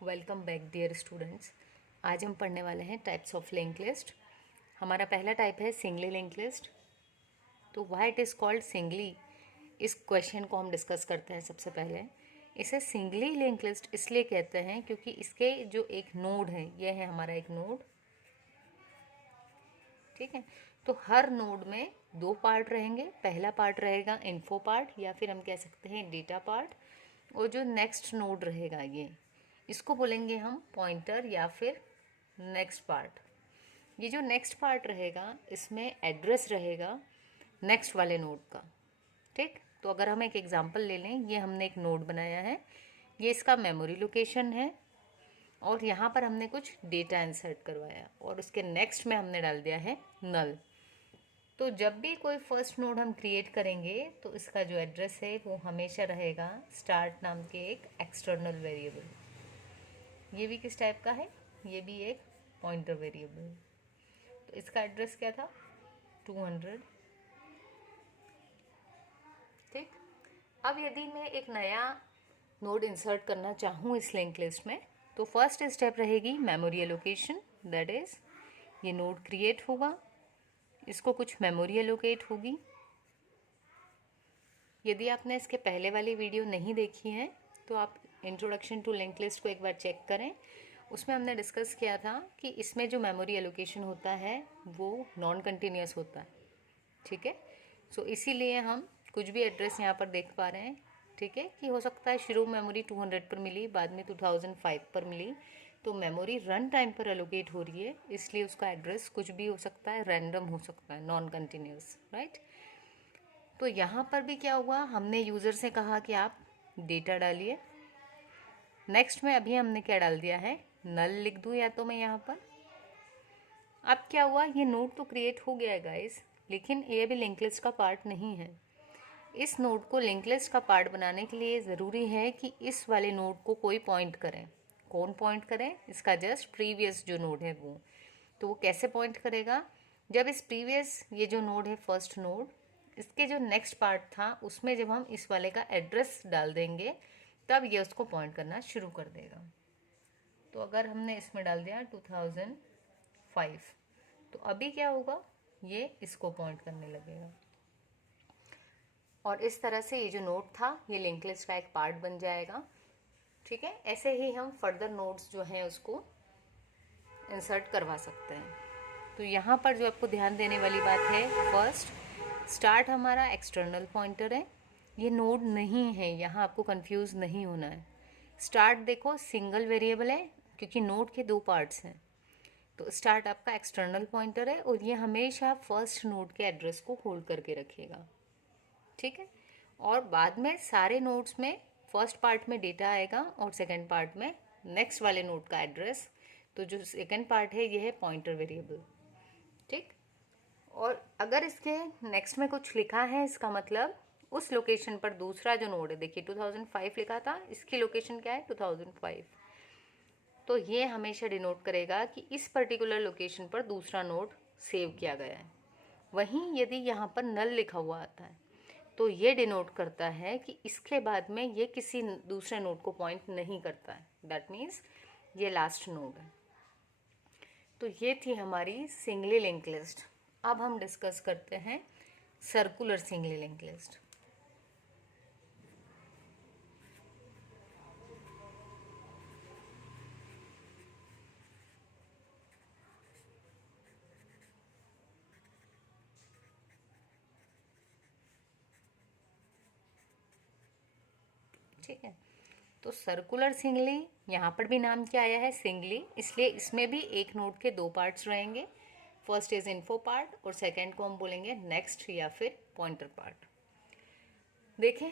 Welcome back dear students. आज हम पढ़ने वाले हैं टाइप्स ऑफ लिंक लिस्ट। हमारा पहला टाइप है सिंगली लिंक लिस्ट। तो why it is called singly, इस क्वेश्चन को हम डिस्कस करते हैं। सबसे पहले इसे सिंगली लिंक लिस्ट इसलिए कहते हैं क्योंकि इसके जो एक नोड है, यह है हमारा एक नोड, ठीक है। तो हर नोड में दो पार्ट रहेंगे। पहला पार्ट रहेगा इन्फो पार्ट या फिर हम कह सकते हैं डेटा पार्ट, और जो नेक्स्ट नोड रहेगा ये, इसको बोलेंगे हम पॉइंटर या फिर नेक्स्ट पार्ट। ये जो नेक्स्ट पार्ट रहेगा इसमें एड्रेस रहेगा नेक्स्ट वाले नोड का, ठीक। तो अगर हम एक एग्जांपल ले लें, ये हमने एक नोड बनाया है, ये इसका मेमोरी लोकेशन है और यहाँ पर हमने कुछ डेटा इंसर्ट करवाया और उसके नेक्स्ट में हमने डाल दिया है नल। तो जब भी कोई फर्स्ट नोड हम क्रिएट करेंगे तो इसका जो एड्रेस है वो हमेशा रहेगा स्टार्ट नाम के एक एक्सटर्नल वेरिएबल। ये भी किस टाइप का है, ये भी एक पॉइंटर वेरिएबल। तो इसका एड्रेस क्या था, 200, ठीक। अब यदि मैं एक नया नोड इंसर्ट करना चाहूँ इस लिंक लिस्ट में, तो फर्स्ट स्टेप रहेगी मेमोरी एलोकेशन। दैट इज़ ये नोड क्रिएट होगा, इसको कुछ मेमोरी एलोकेट होगी। यदि आपने इसके पहले वाली वीडियो नहीं देखी है तो आप इंट्रोडक्शन टू लिंक लिस्ट को एक बार चेक करें। उसमें हमने डिस्कस किया था कि इसमें जो मेमोरी एलोकेशन होता है वो नॉन कंटिन्यूस होता है, ठीक है। सो इसीलिए हम कुछ भी एड्रेस यहाँ पर देख पा रहे हैं, ठीक है, कि हो सकता है शुरू मेमोरी 200 पर मिली, बाद में 2005 पर मिली, तो मेमोरी रन टाइम पर एलोकेट हो रही है, इसलिए उसका एड्रेस कुछ भी हो सकता है, रैंडम हो सकता है, नॉन कंटिन्यूस, राइट। तो यहाँ पर भी क्या हुआ, हमने यूज़र से कहा कि आप डेटा डालिए। नेक्स्ट में अभी हमने क्या डाल दिया है, नल लिख दूँ या तो मैं यहाँ पर। अब क्या हुआ, ये नोड तो क्रिएट हो गया है गाइस, लेकिन ये भी लिंक लिस्ट का पार्ट नहीं है। इस नोड को लिंक लिस्ट का पार्ट बनाने के लिए ज़रूरी है कि इस वाले नोड को कोई पॉइंट करें। कौन पॉइंट करें, इसका जस्ट प्रीवियस जो नोड है वो। तो वो कैसे पॉइंट करेगा, जब इस प्रीवियस ये जो नोड है फर्स्ट नोड, इसके जो नेक्स्ट पार्ट था उसमें जब हम इस वाले का एड्रेस डाल देंगे तब ये उसको पॉइंट करना शुरू कर देगा। तो अगर हमने इसमें डाल दिया 2005, तो अभी क्या होगा, ये इसको पॉइंट करने लगेगा और इस तरह से ये जो नोड था ये लिंक लिस्ट का एक पार्ट बन जाएगा, ठीक है। ऐसे ही हम फर्दर नोड्स जो हैं उसको इंसर्ट करवा सकते हैं। तो यहाँ पर जो आपको ध्यान देने वाली बात है, फर्स्ट स्टार्ट हमारा एक्सटर्नल पॉइंटर है, ये नोड नहीं है, यहाँ आपको कंफ्यूज नहीं होना है। स्टार्ट देखो सिंगल वेरिएबल है क्योंकि नोड के दो पार्ट्स हैं। तो स्टार्ट आपका एक्सटर्नल पॉइंटर है और ये हमेशा फर्स्ट नोड के एड्रेस को होल्ड करके रखेगा, ठीक है। और बाद में सारे नोड्स में फर्स्ट पार्ट में डेटा आएगा और सेकंड पार्ट में नेक्स्ट वाले नोड का एड्रेस। तो जो सेकंड पार्ट है ये है पॉइंटर वेरिएबल, ठीक। और अगर इसके नेक्स्ट में कुछ लिखा है, इसका मतलब उस लोकेशन पर दूसरा जो नोड है, देखिए 2005 लिखा था, इसकी लोकेशन क्या है 2005, तो ये हमेशा डिनोट करेगा कि इस पर्टिकुलर लोकेशन पर दूसरा नोड सेव किया गया है। वहीं यदि यहाँ पर नल लिखा हुआ आता है तो ये डिनोट करता है कि इसके बाद में ये किसी दूसरे नोड को पॉइंट नहीं करता है, दैट मीन्स ये लास्ट नोड है। तो ये थी हमारी सिंगली लिंक लिस्ट। अब हम डिस्कस करते हैं सर्कुलर सिंगली लिंक लिस्ट। ठीक है, तो सर्कुलर सिंगली, यहाँ पर भी नाम क्या आया है, सिंगली, इसलिए इसमें भी एक नोड के दो पार्ट्स रहेंगे। फर्स्ट इज इन्फो पार्ट और सेकंड को हम बोलेंगे नेक्स्ट या फिर पॉइंटर पार्ट। देखें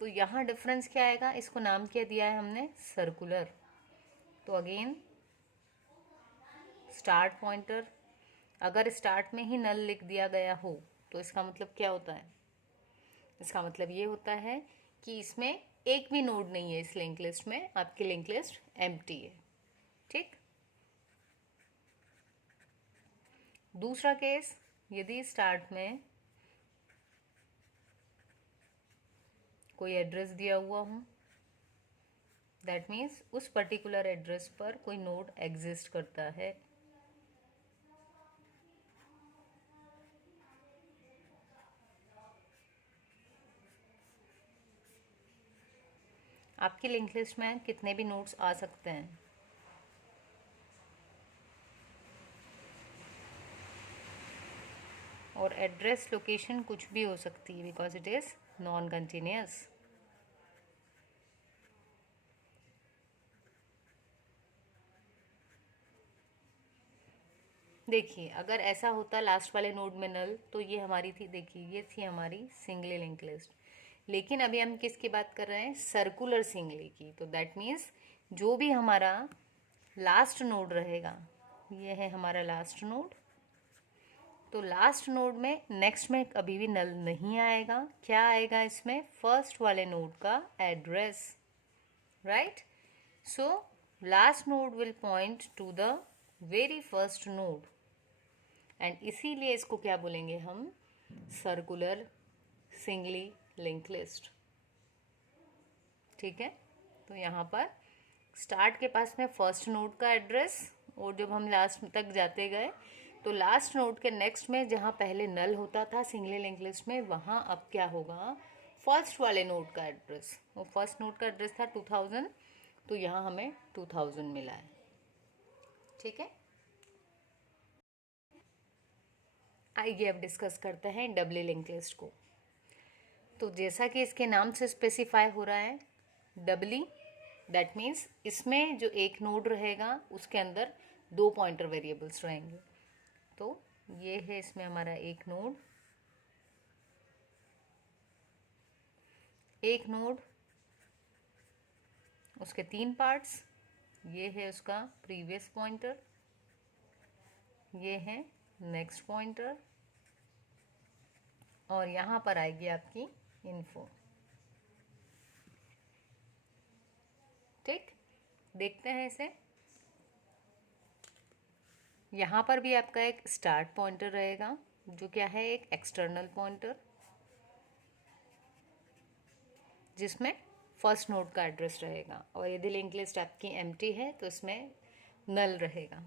तो यहाँ डिफरेंस क्या आएगा, इसको नाम क्या दिया है हमने, सर्कुलर। तो अगेन स्टार्ट पॉइंटर, अगर स्टार्ट में ही नल लिख दिया गया हो तो इसका मतलब क्या होता है, इसका मतलब ये होता है कि इसमें एक भी नोड नहीं है इस लिंक लिस्ट में, आपकी लिंक लिस्ट एम्प्टी है, ठीक। दूसरा केस, यदि स्टार्ट में कोई एड्रेस दिया हुआ हो, दैट मीन्स उस पर्टिकुलर एड्रेस पर कोई नोड एग्जिस्ट करता है। आपकी लिंक लिस्ट में कितने भी नोड्स आ सकते हैं। और एड्रेस लोकेशन कुछ भी हो सकती है because it is non continuous. देखिए अगर ऐसा होता लास्ट वाले नोड में नल, तो ये हमारी थी, देखिए ये थी हमारी सिंगली लिंक लिस्ट। लेकिन अभी हम किसकी बात कर रहे हैं, सर्कुलर सिंगली की। तो दैट मीन्स जो भी हमारा लास्ट नोड रहेगा, ये है हमारा लास्ट नोड, तो लास्ट नोड में नेक्स्ट में कभी भी नल नहीं आएगा। क्या आएगा इसमें, फर्स्ट वाले नोड का address, right. So last node will point two the very first node, and इसीलिए इसको क्या बोलेंगे हम, सर्कुलर सिंगली लिंक लिस्ट। ठीक है, तो यहाँ पर स्टार्ट के पास में फर्स्ट नोड का एड्रेस, और जब हम लास्ट तक जाते गए तो लास्ट नोड के नेक्स्ट में जहाँ पहले नल होता था सिंगली लिंक लिस्ट में, वहाँ अब क्या होगा, फर्स्ट वाले नोड का एड्रेस। वो फर्स्ट नोड का एड्रेस था 2000, तो यहाँ हमें 2000 मिला है। ठीक है, आइए अब डिस्कस करते हैं डबली लिंक लिस्ट को। तो जैसा कि इसके नाम से स्पेसिफाई हो रहा है, डबली, दैट मीन्स इसमें जो एक नोड रहेगा उसके अंदर दो पॉइंटर वेरिएबल्स रहेंगे। तो ये है इसमें हमारा एक नोड, उसके तीन पार्ट्स, ये है उसका प्रीवियस पॉइंटर, ये है नेक्स्ट पॉइंटर, और यहाँ पर आएगी आपकी इन्फो। ठीक, देखते हैं इसे। यहाँ पर भी आपका एक स्टार्ट पॉइंटर रहेगा जो क्या है, एक एक्सटर्नल पॉइंटर, जिसमें फर्स्ट नोड का एड्रेस रहेगा, और यदि लिंक लिस्ट आपकी एम्प्टी है तो इसमें नल रहेगा।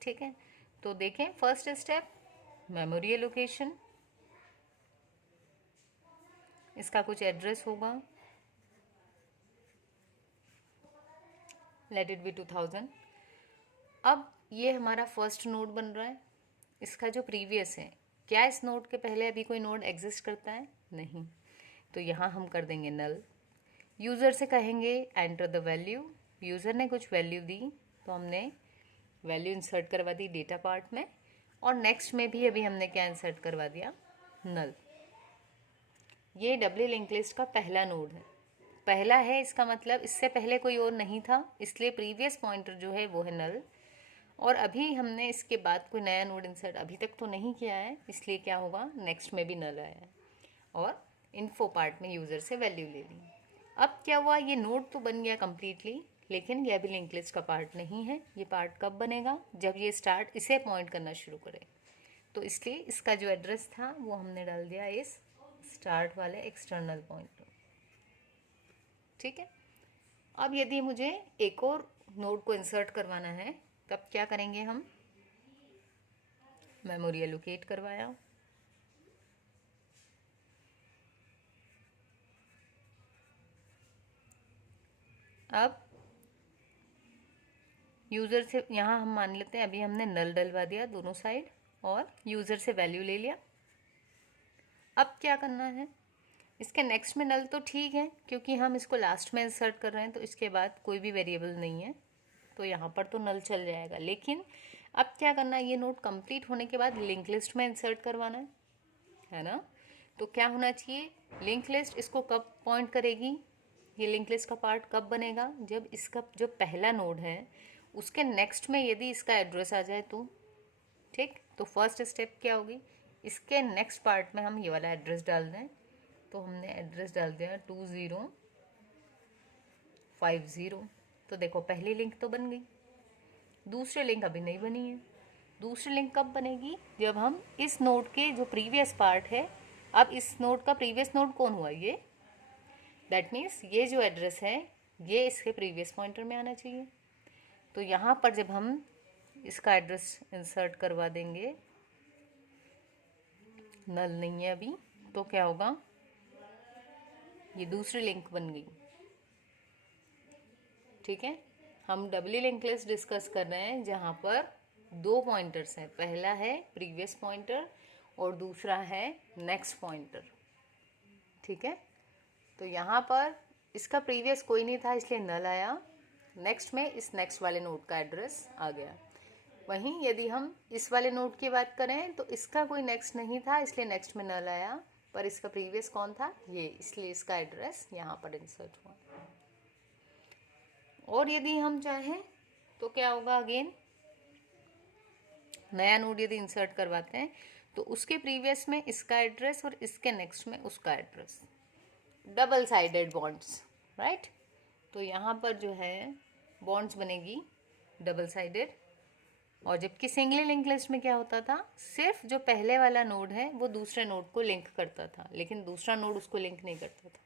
ठीक है, तो देखें फर्स्ट स्टेप, मेमोरी एलोकेशन, इसका कुछ एड्रेस होगा, लेट इट बी 2000। अब ये हमारा फर्स्ट नोड बन रहा है, इसका जो प्रीवियस है, क्या इस नोड के पहले अभी कोई नोड एग्जिस्ट करता है, नहीं, तो यहाँ हम कर देंगे नल। यूज़र से कहेंगे एंटर द वैल्यू, यूज़र ने कुछ वैल्यू दी तो हमने वैल्यू इंसर्ट करवा दी डेटा पार्ट में, और नेक्स्ट में भी अभी हमने क्या इंसर्ट करवा दिया, नल। ये डबली लिंक लिस्ट का पहला नोड है, पहला है, इसका मतलब इससे पहले कोई और नहीं था, इसलिए प्रीवियस पॉइंटर जो है वो है नल। और अभी हमने इसके बाद कोई नया नोड इंसर्ट अभी तक तो नहीं किया है, इसलिए क्या होगा, नेक्स्ट में भी नल आया है, और इन्फो पार्ट में यूज़र से वैल्यू ले ली। अब क्या हुआ, ये नोड तो बन गया कम्प्लीटली, लेकिन ये अभी लिंक लिस्ट का पार्ट नहीं है। ये पार्ट कब बनेगा, जब ये स्टार्ट इसे पॉइंट करना शुरू करे। तो इसलिए इसका जो एड्रेस था वो हमने डाल दिया इस स्टार्ट वाले एक्सटर्नल पॉइंट पर। ठीक है, अब यदि मुझे एक और नोड को इंसर्ट करवाना है, तब क्या करेंगे हम, मेमोरी एलोकेट करवाया, अब यूज़र से यहाँ हम मान लेते हैं अभी हमने नल डलवा दिया दोनों साइड, और यूज़र से वैल्यू ले लिया। अब क्या करना है, इसके नेक्स्ट में नल तो ठीक है, क्योंकि हम इसको लास्ट में इंसर्ट कर रहे हैं, तो इसके बाद कोई भी वेरिएबल नहीं है, तो यहाँ पर तो नल चल जाएगा। लेकिन अब क्या करना है, ये नोड कंप्लीट होने के बाद लिंक लिस्ट में इंसर्ट करवाना है ना। तो क्या होना चाहिए, लिंक लिस्ट इसको कब पॉइंट करेगी, ये लिंक लिस्ट का पार्ट कब बनेगा, जब इसका जो पहला नोड है उसके नेक्स्ट में यदि इसका एड्रेस आ जाए तो। ठीक, तो फर्स्ट स्टेप क्या होगी, इसके नेक्स्ट पार्ट में हम ये वाला एड्रेस डाल दें, तो हमने एड्रेस डाल दिया 2050। तो देखो पहली लिंक तो बन गई, दूसरी लिंक अभी नहीं बनी है। दूसरी लिंक कब बनेगी, जब हम इस नोड के जो प्रीवियस पार्ट है, अब इस नोड का प्रीवियस नोड कौन हुआ, ये, दैट मीन्स ये जो एड्रेस है ये इसके प्रीवियस पॉइंटर में आना चाहिए। तो यहाँ पर जब हम इसका एड्रेस इंसर्ट करवा देंगे, नल नहीं है अभी, तो क्या होगा, ये दूसरी लिंक बन गई। ठीक है, हम डबली लिंक लिस्ट डिस्कस कर रहे हैं जहाँ पर दो पॉइंटर्स हैं, पहला है प्रीवियस पॉइंटर और दूसरा है नेक्स्ट पॉइंटर। ठीक है, तो यहाँ पर इसका प्रीवियस कोई नहीं था इसलिए नल आया, नेक्स्ट में इस नेक्स्ट वाले नोड का एड्रेस आ गया। वहीं यदि हम इस वाले नोड की बात करें तो इसका कोई नेक्स्ट नहीं था इसलिए नेक्स्ट में नल आया, पर इसका प्रीवियस कौन था, ये, इसलिए इसका एड्रेस यहाँ पर इंसर्ट हुआ। और यदि हम चाहें तो क्या होगा, अगेन नया नोड यदि इंसर्ट करवाते हैं तो उसके प्रीवियस में इसका एड्रेस और इसके नेक्स्ट में उसका address, double sided bonds, right. तो यहाँ पर जो है बॉन्ड्स बनेगी डबल साइडेड। और जबकि सिंगली लिंक लिस्ट में क्या होता था, सिर्फ जो पहले वाला नोड है वो दूसरे नोड को लिंक करता था, लेकिन दूसरा नोड उसको लिंक नहीं करता था।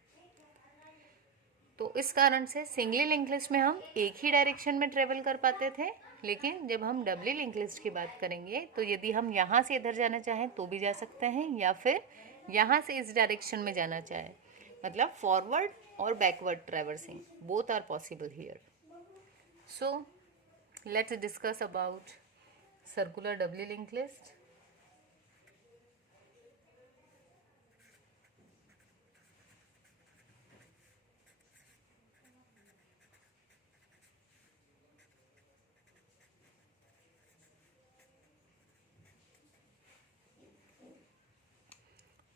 तो इस कारण से सिंगली लिंक लिस्ट में हम एक ही डायरेक्शन में ट्रेवल कर पाते थे, लेकिन जब हम डबली लिंक लिस्ट की बात करेंगे तो यदि हम यहाँ से इधर जाना चाहें तो भी जा सकते हैं, या फिर यहाँ से इस डायरेक्शन में जाना चाहें, मतलब फॉरवर्ड और backward traversing, both are possible here. So let's discuss about circular doubly link list.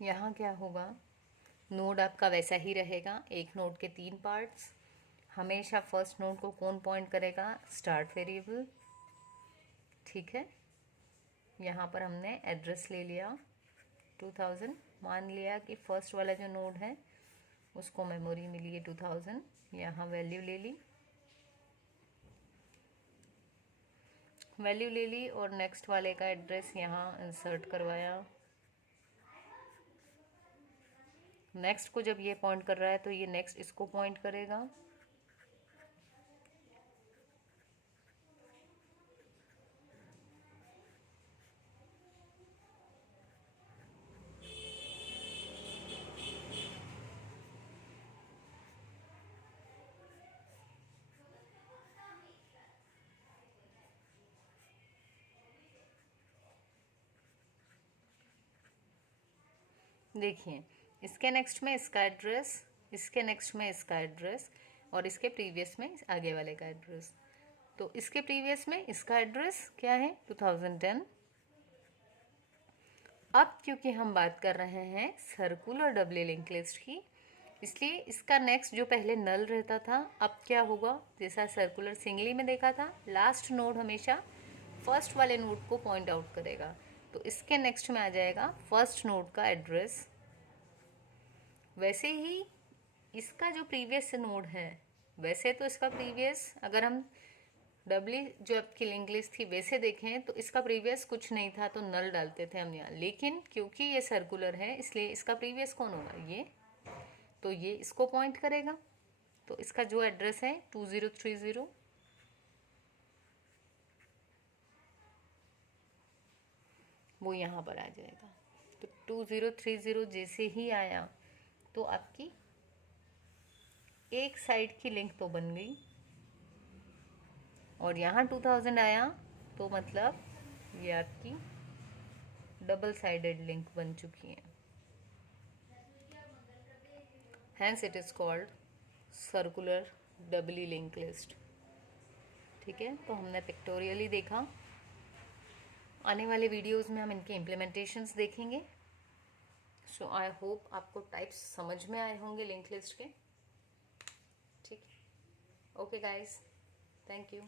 यहाँ क्या होगा, नोड आपका वैसा ही रहेगा, एक नोड के तीन पार्ट्स। हमेशा फर्स्ट नोड को कौन पॉइंट करेगा, स्टार्ट वेरिएबल। ठीक है, यहाँ पर हमने एड्रेस ले लिया 2000, मान लिया कि फर्स्ट वाला जो नोड है उसको मेमोरी मिली है 2000, यहाँ वैल्यू ले ली, और नेक्स्ट वाले का एड्रेस यहाँ इंसर्ट करवाया। नेक्स्ट को जब ये पॉइंट कर रहा है तो ये नेक्स्ट इसको पॉइंट करेगा। देखिए, इसके नेक्स्ट में इसका एड्रेस, इसके नेक्स्ट में इसका एड्रेस, और इसके प्रीवियस में आगे वाले का एड्रेस। तो इसके प्रीवियस में इसका एड्रेस क्या है, 2010। अब क्योंकि हम बात कर रहे हैं सर्कुलर डबली लिंक लिस्ट की, इसलिए इसका नेक्स्ट जो पहले नल रहता था अब क्या होगा, जैसा सर्कुलर सिंगली में देखा था, लास्ट नोड हमेशा फर्स्ट वाले नोड को पॉइंट आउट करेगा। तो इसके नेक्स्ट में आ जाएगा फर्स्ट नोड का एड्रेस। वैसे ही इसका जो प्रीवियस नोड है, वैसे तो इसका प्रीवियस, अगर हम डबली जो आपकी लिंक लिस्ट थी वैसे देखें तो इसका प्रीवियस कुछ नहीं था तो नल डालते थे हम यहाँ, लेकिन क्योंकि ये सर्कुलर है इसलिए इसका प्रीवियस कौन होगा, ये, तो ये इसको पॉइंट करेगा। तो इसका जो एड्रेस है 2030, वो यहाँ पर आ जाएगा। तो 2030 जैसे ही आया तो आपकी एक साइड की लिंक तो बन गई, और यहाँ 2000 आया तो मतलब ये आपकी डबल साइडेड लिंक बन चुकी है। Hence it is called circular doubly link list. ठीक है, तो हमने पिक्टोरियली देखा, आने वाले वीडियोस में हम इनके इम्प्लीमेंटेशंस देखेंगे। सो आई होप आपको टाइप्स समझ में आए होंगे लिंक लिस्ट के। ठीक, ओके गाइस, थैंक यू।